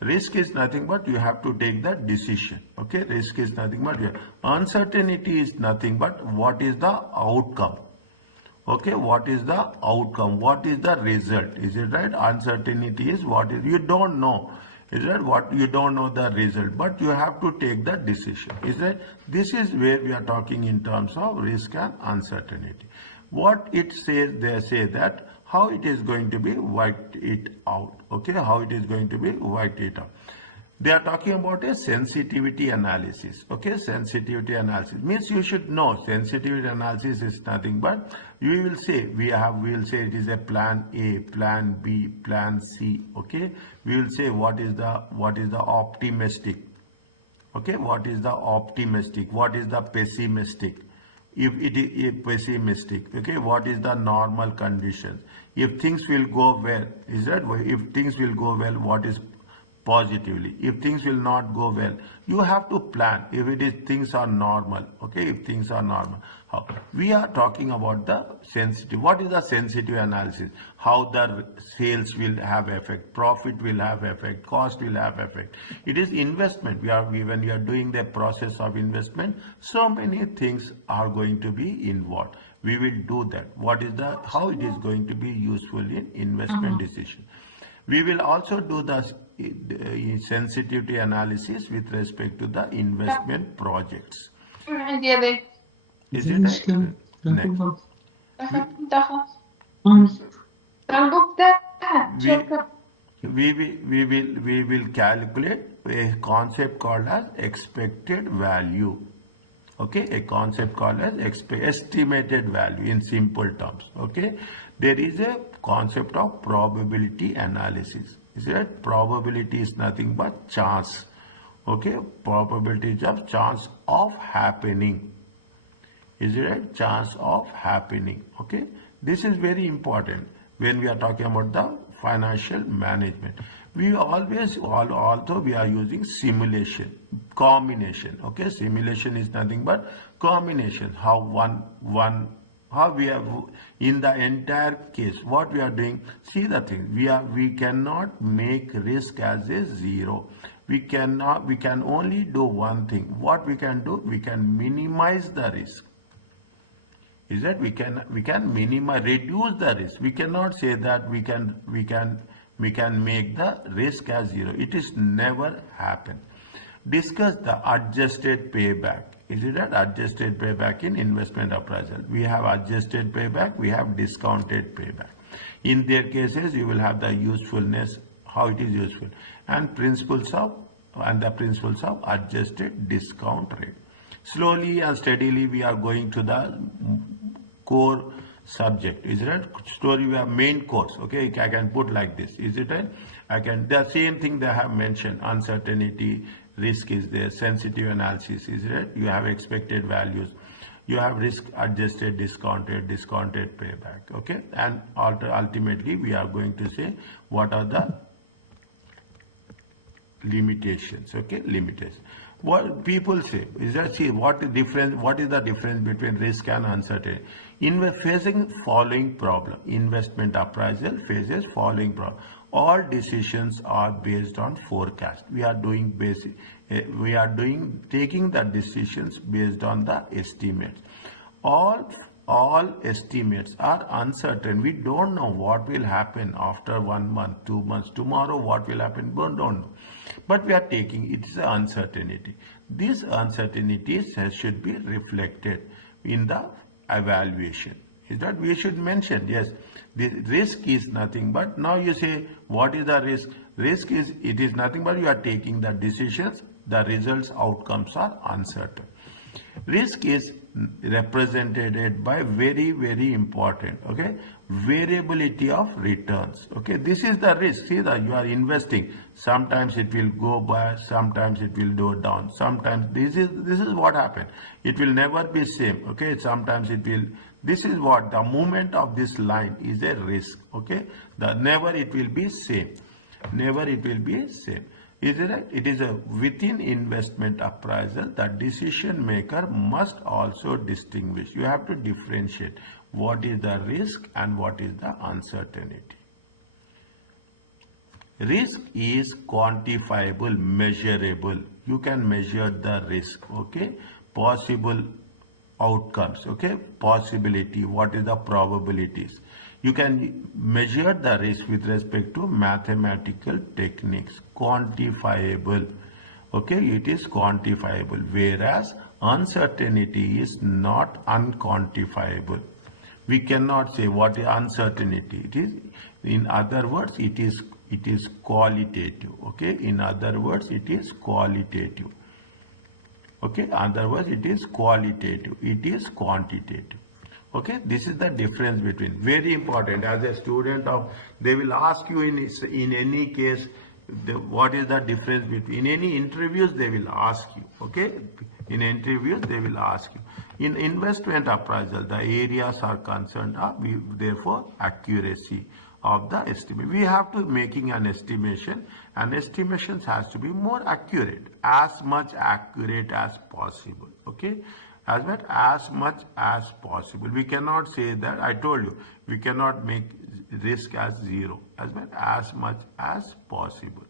Risk is nothing but you have to take the decision. Okay, risk is nothing but uncertainty is nothing but what is the outcome. Okay, what is the outcome? What is the result? Is it right? Uncertainty is what is you don't know. Is that what you don't know the result, but you have to take the decision. Is that this is where we are talking in terms of risk and uncertainty. What it says, they say that how it is going to be wiped it out. Okay, how it is going to be wiped it out. They are talking about a sensitivity analysis. Okay, sensitivity analysis means you should know sensitivity analysis is nothing but you will say we will say it is a plan A, plan B, plan C. Okay, we will say what is the optimistic. Okay, what is the optimistic? What is the pessimistic? If it is pessimistic, okay, what is the normal condition? If things will go well, is that if things will go well, what is positively? If things will not go well, you have to plan. If it is things are normal, okay, if things are normal, how we are talking about the sensitive. What is the sensitive analysis? How the sales will have effect, profit will have effect, cost will have effect. It is investment. When we are doing the process of investment, so many things are going to be involved. We will do that. What is the how it is going to be useful in investment decision. We will also do the sensitivity analysis with respect to the investment projects. Is it right? Next. We will calculate a concept called as expected value. Okay, a concept called as estimated value in simple terms. Okay, there is a concept of probability analysis. Is that probability is nothing but chance. Okay, probability is of chance of happening. Is it right? Chance of happening. Okay, this is very important when we are talking about the financial management. We always although we are using simulation, combination. Okay, simulation is nothing but combination. How how we have in the entire case what we are doing. See the thing, we cannot make risk as a zero. We can only do one thing. What we can do, we can minimize the risk. Is that we can minimize, reduce the risk. We cannot say that we can make the risk as zero. It is never happen. Discuss the adjusted payback. Is it that adjusted payback in investment appraisal? We have adjusted payback, we have discounted payback. In their cases, you will have the usefulness, how it is useful, and the principles of adjusted discount rate. Slowly and steadily, we are going to the core subject. Is it right? Story we have main course. Okay, I can put like this. Is it right? The same thing they have mentioned. Uncertainty, risk is there, sensitive analysis is right. You have expected values. You have risk adjusted, discounted payback. Okay, and ultimately we are going to say what are the limitations. Okay, limitations. What people say is that, see, what is the difference between risk and uncertainty? Facing following problem. Investment appraisal faces following problem. All decisions are based on forecast. We are taking the decisions based on the estimates. All estimates are uncertain. We don't know what will happen after 1 month, 2 months, tomorrow what will happen, we don't know. But we are taking, it's an uncertainty. These uncertainties should be reflected in the evaluation. Is that we should mention, yes, the risk is nothing but, now you say, what is the risk? Risk is, it is nothing but you are taking the decisions, the results, outcomes are uncertain. Risk is represented by very, very important, okay, variability of returns. Okay, this is the risk. See that you are investing, sometimes it will go by, sometimes it will go down, sometimes this is what happened. It will never be same. Okay, sometimes it will, this is what the movement of this line is a risk. Okay, never it will be same, never it will be same. Is it right? It is a within investment appraisal, the decision maker must also distinguish. You have to differentiate what is the risk and what is the uncertainty. Risk is quantifiable, measurable. You can measure the risk, okay? Possible outcomes, okay? Possibility, what is the probabilities? You can measure the risk with respect to mathematical techniques, quantifiable, okay? It is quantifiable, whereas uncertainty is not unquantifiable. We cannot say what is uncertainty. It is, in other words, it is qualitative, okay? In other words, it is qualitative. Okay, otherwise it is qualitative, it is quantitative. Okay, this is the difference between, very important as a student of, they will ask you in any case, what is the difference between, in any interviews they will ask you, okay, in interviews they will ask you. In investment appraisal, the areas are concerned are, therefore accuracy of the estimate. We have to making an estimation, and estimations has to be more accurate, as much accurate as possible, okay, as much as possible. We cannot say that, I told you, we cannot make risk as zero, as much as possible.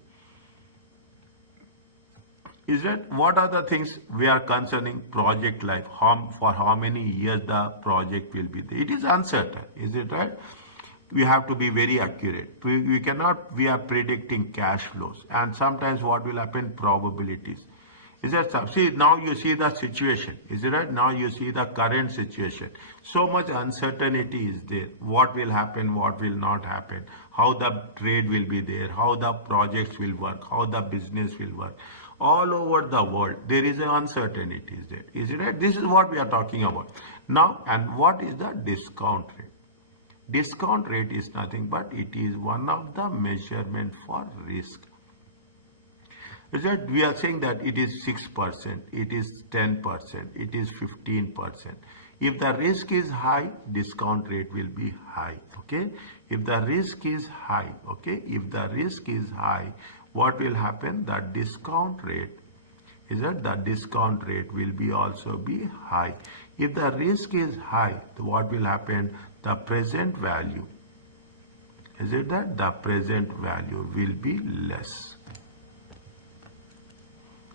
Is that what are the things we are concerning project life, for how many years the project will be there? It is uncertain, is it right? We have to be very accurate. We cannot, we are predicting cash flows, and sometimes what will happen, probabilities. Is that so? See, now you see the situation, is it right? Now you see the current situation. So much uncertainty is there. What will happen, what will not happen, how the trade will be there, how the projects will work, how the business will work. All over the world, there is an uncertainty, is there? Is it right? This is what we are talking about. Now, and what is the discount rate? Discount rate is nothing but it is one of the measurement for risk. Is that we are saying that it is 6%, it is 10%, it is 15%. If the risk is high, discount rate will be high, okay? If the risk is high, okay? If the risk is high, what will happen? The discount rate, is that the discount rate will be also be high. If the risk is high, what will happen? The present value, is it that the present value will be less?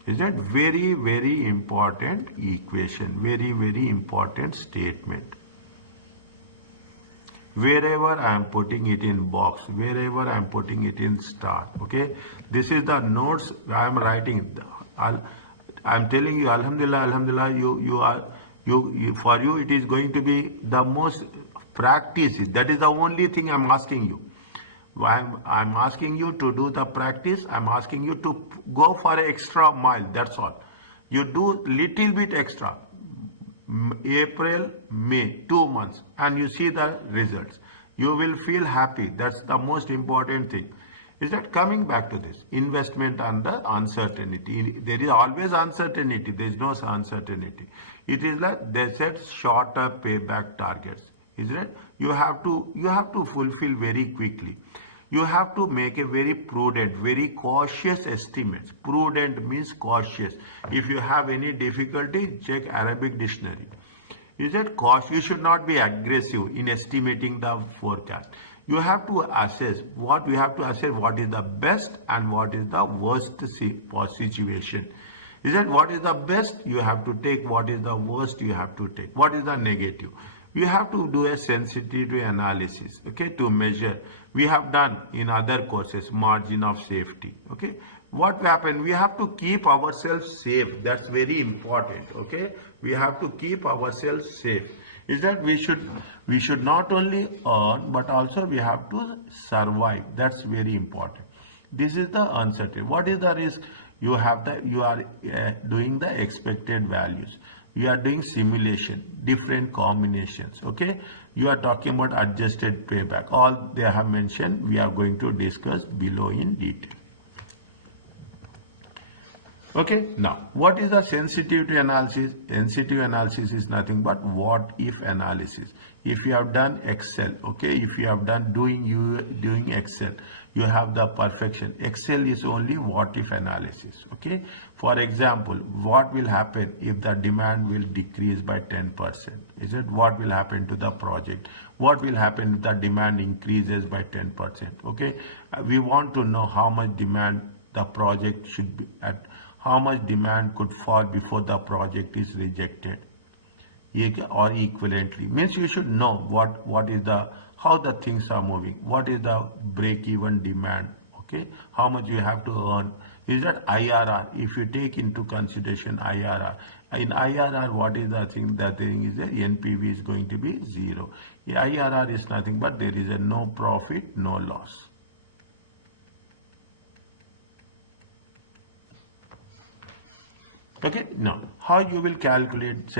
Is that very, very important equation, very, very important statement. Wherever I am putting it in box, wherever I am putting it in star, okay? This is the notes I am writing. I am telling you, Alhamdulillah, Alhamdulillah, for you it is going to be the most practice. That is the only thing I am asking you. I am asking you to do the practice. I am asking you to go for an extra mile. That's all. You do little bit extra. April, May, 2 months, and you see the results. You will feel happy. That's the most important thing. Is that coming back to this investment under uncertainty? There is always uncertainty. There is no uncertainty. It is like they said shorter payback targets. Is it? You have to fulfill very quickly. You have to make a very prudent, very cautious estimates. Prudent means cautious. If you have any difficulty, check Arabic dictionary. Is it cautious? You should not be aggressive in estimating the forecast. You have to assess what we have to assess what is the best and what is the worst situation. Is that what is the best? You have to take. What is the worst? You have to take. What is the negative? You have to do a sensitivity analysis, okay, to measure. We have done in other courses margin of safety, okay. What happened? We have to keep ourselves safe. That's very important, okay. We have to keep ourselves safe. Is that we should not only earn but also we have to survive. That's very important. This is the uncertainty. What is the risk? You are doing the expected values. You are doing simulation, different combinations, okay? You are talking about adjusted payback. All they have mentioned, we are going to discuss below in detail. Okay, now, what is the sensitivity analysis? Sensitivity analysis is nothing but what if analysis. If you have done Excel, okay, if you have done doing Excel, you have the perfection. Excel is only what if analysis, okay. For example, what will happen if the demand will decrease by 10%? Is it what will happen to the project? what will happen if the demand increases by 10%? Okay, we want to know how much demand the project should be at, how much demand could fall before the project is rejected, or equivalently. Means you should know what is the, how the things are moving, what is the break even demand, okay, how much you have to earn. Is that IRR? If you take into consideration IRR, in IRR, what is the thing? The thing is that NPV is going to be 0. The IRR is nothing but there is a no profit, no loss. Okay, now how you will calculate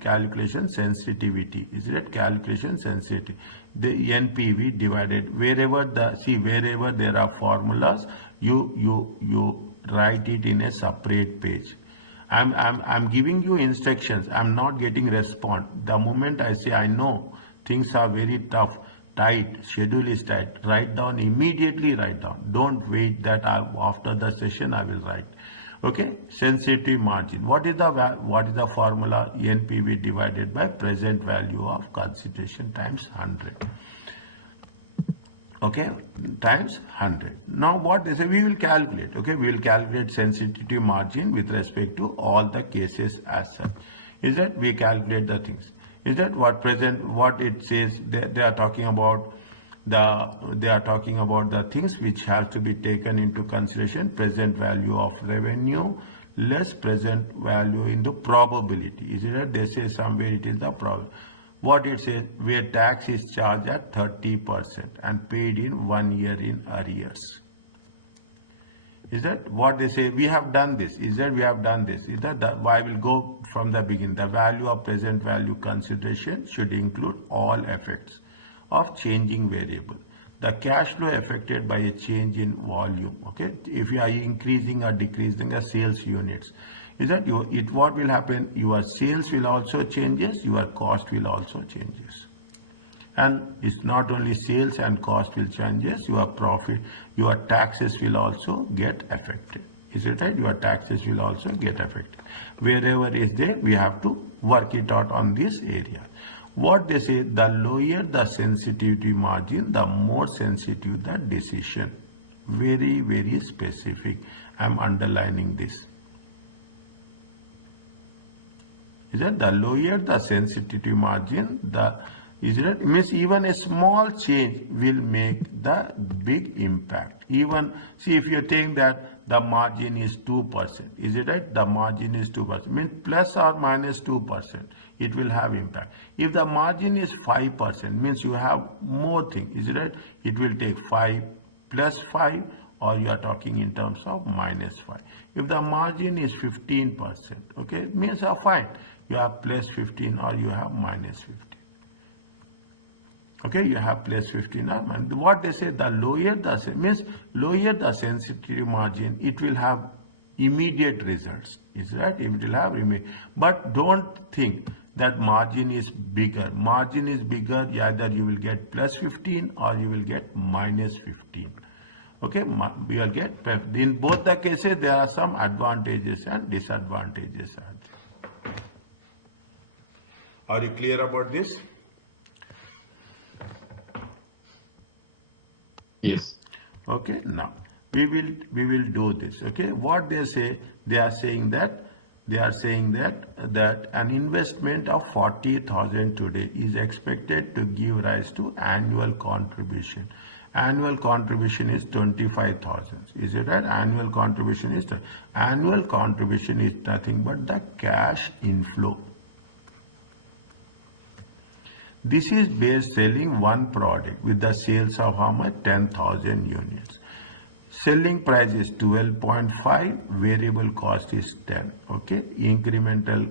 calculation sensitivity? Is it calculation sensitivity? The NPV divided wherever wherever there are formulas, you write it in a separate page. I'm giving you instructions. I'm not getting response. The moment I say I know things are very tough, tight, schedule is tight, write down, immediately write down. Don't wait that after the session I will write. Okay, sensitivity margin. What is the formula? NPV divided by present value of consideration times 100. Okay, times 100. Now what they say, we will calculate. Okay, we will calculate sensitivity margin with respect to all the cases as such. Is that we calculate the things? Is that what it says? They are talking about the things which have to be taken into consideration: present value of revenue less present value in the probability. Is it that they say somewhere it is the problem? What it says, where tax is charged at 30% and paid in 1 year in arrears. Is that what they say? We have done this. Is that we have done this? Is that I will go from the beginning. The value of present value consideration should include all effects of changing variable. The cash flow affected by a change in volume. Okay, if you are increasing or decreasing the sales units, is that what will happen? Your sales will also changes, your cost will also changes, and it's not only sales and cost will changes, your profit, your taxes will also get affected. Is it right? Your taxes will also get affected. Wherever is there, we have to work it out on this area. What they say, the lower the sensitivity margin, the more sensitive the decision. Very, very specific. I'm underlining this. Is that the lower the sensitivity margin, means even a small change will make the big impact. Even, see, if you think that the margin is 2%, is it right? The margin is 2%, means plus or minus 2%, it will have impact. If the margin is 5%, means you have more thing, is it right? It will take 5 plus 5, or you are talking in terms of minus 5. If the margin is 15%, okay, means fine, you have plus 15 or you have minus 15. Okay, you have plus 15 or minus. What they say, the lower the means lower the sensitivity margin, it will have immediate results. Is right? It will have immediate. But don't think that margin is bigger. Margin is bigger, either you will get plus 15 or you will get minus 15. Okay, we will get, in both the cases there are some advantages and disadvantages. Are you clear about this? Yes. Okay, now we will do this. Okay, what they say, they are saying that an investment of 40,000 today is expected to give rise to annual contribution. Annual contribution is 25,000. Is it right? Annual contribution is nothing but the cash inflow. This is based selling one product with the sales of how much? 10,000 units. Selling price is 12.5, variable cost is 10. Okay, incremental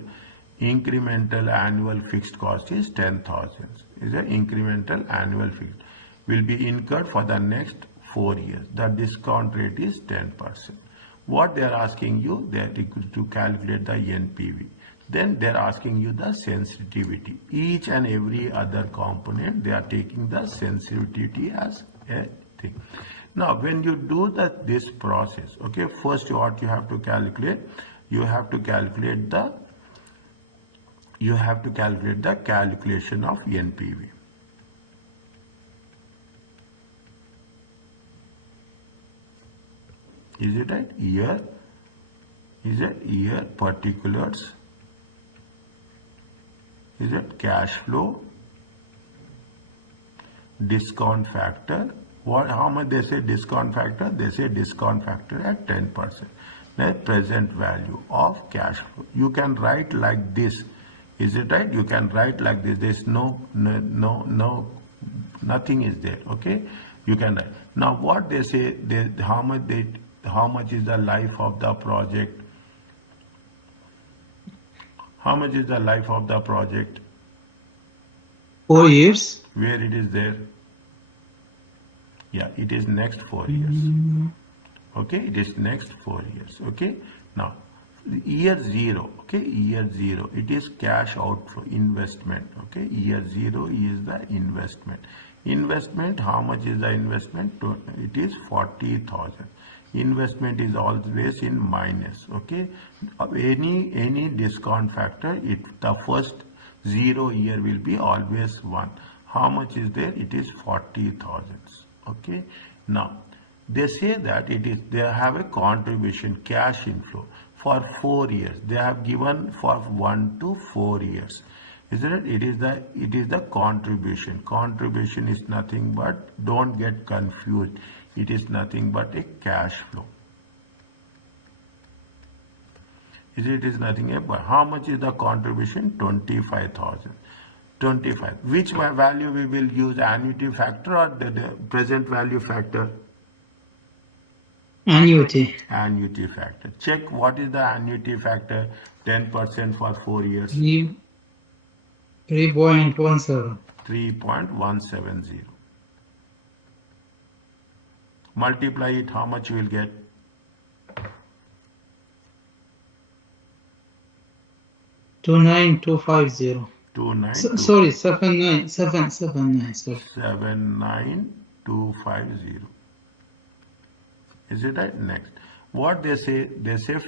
annual fixed cost is 10,000. Is an incremental annual fixed will be incurred for the next 4 years. The discount rate is 10%. What they are asking you, they are to calculate the NPV. Then they are asking you the sensitivity. Each and every other component, they are taking the sensitivity as a thing. Now, when you do this process, okay, first what you have to calculate, you have to calculate the calculation of NPV. Is it right? Year, is it year particulars? Is it cash flow? Discount factor. What? How much they say discount factor? They say discount factor at 10%. The present value of cash flow. You can write like this. Is it right? You can write like this. There's nothing is there. Okay, you can write. Now what they say, how much is the life of the project? How much is the life of the project? 4 years. Where it is there? Yeah, it is next 4 years. Okay, it is next 4 years. Okay, now year 0. Okay, year 0, it is cash outflow, investment. Okay, year 0 is the investment. How much is the investment? It is 40,000. Investment is always in minus. Okay, any discount factor, the first 0 year will be always 1. How much is there? It is 40,000. Okay, now they say that they have a contribution cash inflow for 4 years. They have given for 1 to 4 years. Isn't it? It is the contribution. Contribution is nothing but, don't get confused, it is nothing but a cash flow. It is nothing but, how much is the contribution? 25,000. 25. Which value we will use, annuity factor or the present value factor? Annuity. Annuity factor. Check what is the annuity factor. 10% for 4 years. 3.17. 3.170. Multiply it, how much you will get? 29250. 292. 79250. 79250. Is it right? Next, what they say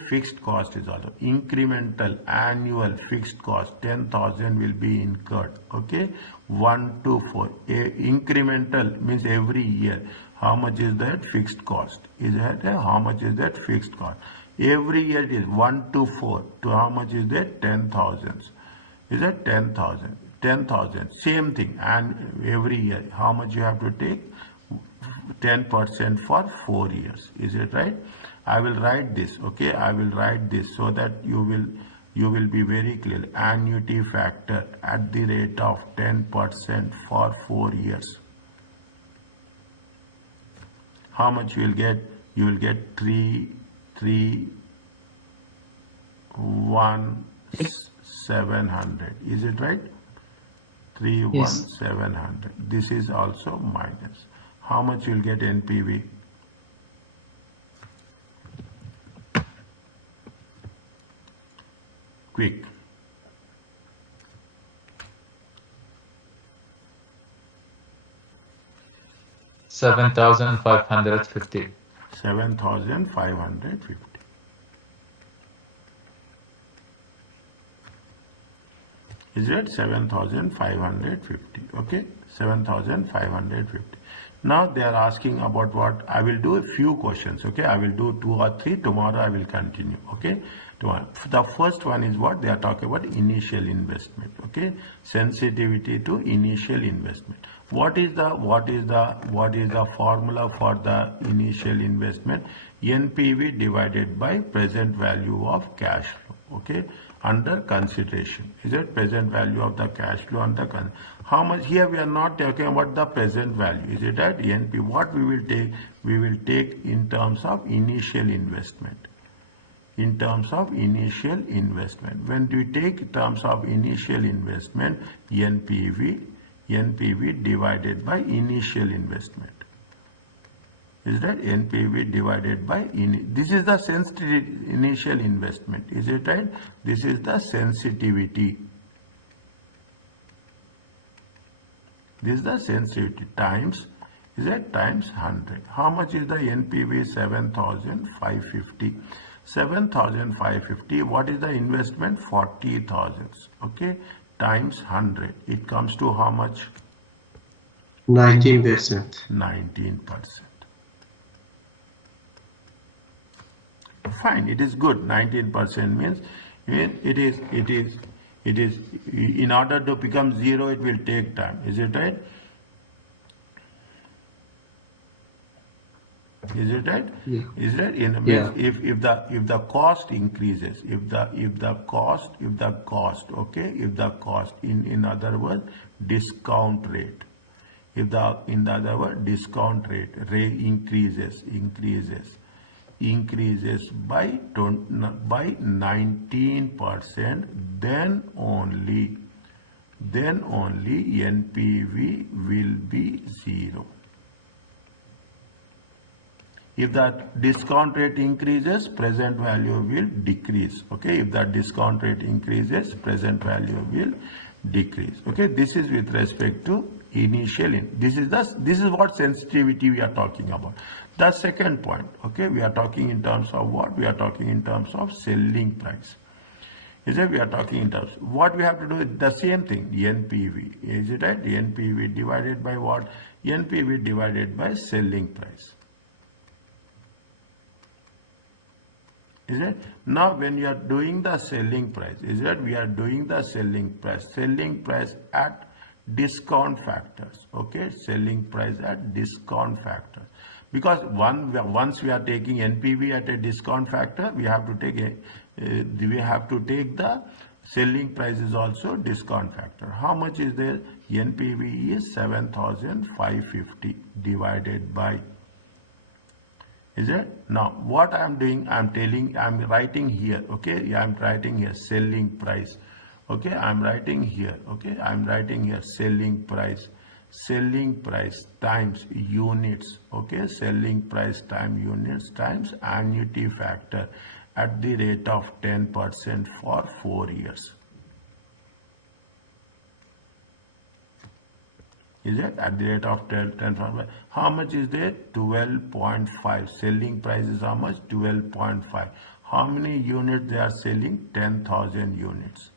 fixed cost is also incremental annual fixed cost 10,000 will be incurred. Okay, 1 to 4. Incremental means every year. How much is that fixed cost? Is that how much is that fixed cost? Every year it is 1 to 4. To how much is that? 10,000. Is that 10,000? 10,000. Same thing. And every year, how much you have to take? 10% for 4 years. Is it right? I will write this. Okay, I will write this so that you will be very clear. Annuity factor at the rate of 10% for 4 years. How much you will get? You will get 3,1,700. Is it right? 3,1,700. This is also minus. How much you will get NPV? Quick. $7,550. 7,550. Is it 7,550? Okay, 7,550. Now they are asking about what? I will do a few questions. Okay, I will do 2 or 3. Tomorrow I will continue. Okay, tomorrow. The first one is what they are talking about: initial investment. Okay, sensitivity to initial investment. What is the formula for the initial investment? NPV divided by present value of cash flow. Okay, under consideration. Is it present value of the cash flow under how much? Here we are not talking about the present value. Is it at NP? What we will take? We will take in terms of initial investment. In terms of initial investment. When we take in terms of initial investment, NPV divided by initial investment. Is that NPV divided by this is the sensitivity initial investment. Is it right? This is the sensitivity. This is the sensitivity times, is that times 100. How much is the NPV? 7,550. 7,550. What is the investment? 40,000. Okay, times 100. It comes to how much? 19%. 19%. Fine, it is good. 19% means it is in order to become 0 it will take time. Is it right? Is it right? Yeah. Is it? In Yeah. means if the cost increases, if the cost okay, if the cost in other words discount rate, if the in the other word discount rate increases by 19%, then only NPV will be 0. If that discount rate increases, present value will decrease. Okay, if that discount rate increases, present value will decrease. Okay, this is with respect to initial. This is what sensitivity we are talking about. The second point. Okay, we are talking in terms of what? We are talking in terms of selling price. Is it? We are talking in terms. What we have to do is the same thing. NPV. Is it right? NPV divided by what? NPV divided by selling price. Is it? Now when you are doing the selling price, is it? We are doing the selling price at discount factors. Okay, selling price at discount factors. Because once we are taking NPV at a discount factor, we have to take the selling price is also discount factor. How much is there? NPV is 7,550 divided by. Is it? Now what I am doing, I am writing here. Okay, I am writing here selling price. Okay, I am writing here. Okay, I am writing here selling price times units. Okay, selling price times units times annuity factor at the rate of 10% for 4 years. Is it? At the rate of 10%. How much is there? 12.5. Selling price is how much? 12.5. How many units they are selling? 10,000 units.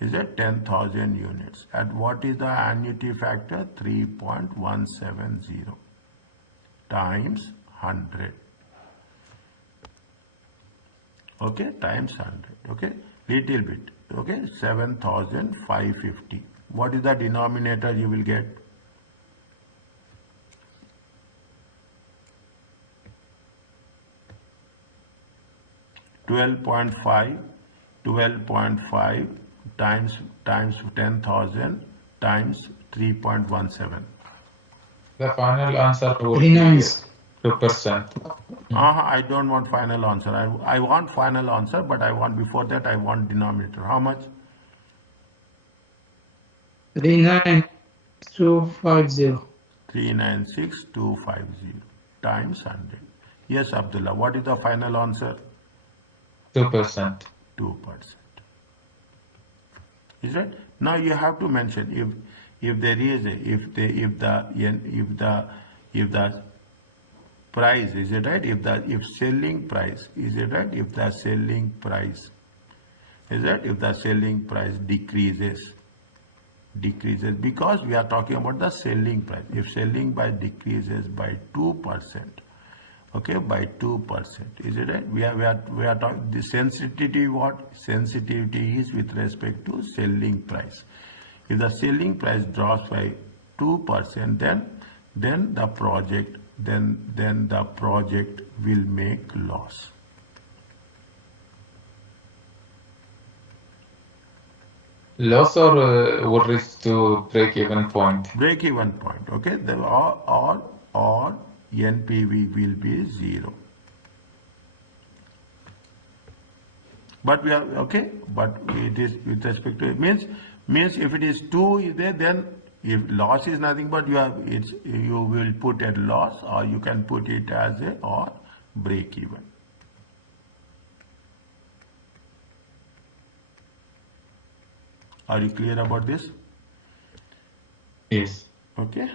Is it? 10,000 units. At what is the annuity factor? 3.170 times 100. Okay, times 100. Okay, little bit. Okay, 7,550. What is the denominator you will get? 12.5 times 10,000 times 3.17. The final answer would Very be nice. 2%. I don't want final answer. I want final answer, but I want before that I want denominator. How much? 39250. 396,250 times 100. Yes, Abdullah. What is the final answer? 2%. 2%. Is it? Now you have to mention if there is if the price, is it right? If selling price, is it right? If the selling price, is it? If the selling price decreases, because we are talking about the selling price. If selling price decreases by 2%, okay, by 2%, is it right? We are talking the sensitivity. What sensitivity is with respect to selling price? If the selling price drops by 2%, then the project will make loss. Loss or would reach to break-even point? Break-even point. Okay, or NPV will be 0. But we are okay. But it is with respect to means if it is 2 is there, then if loss is nothing but you will put a loss, or you can put it as a or break even. Are you clear about this? Yes. Okay.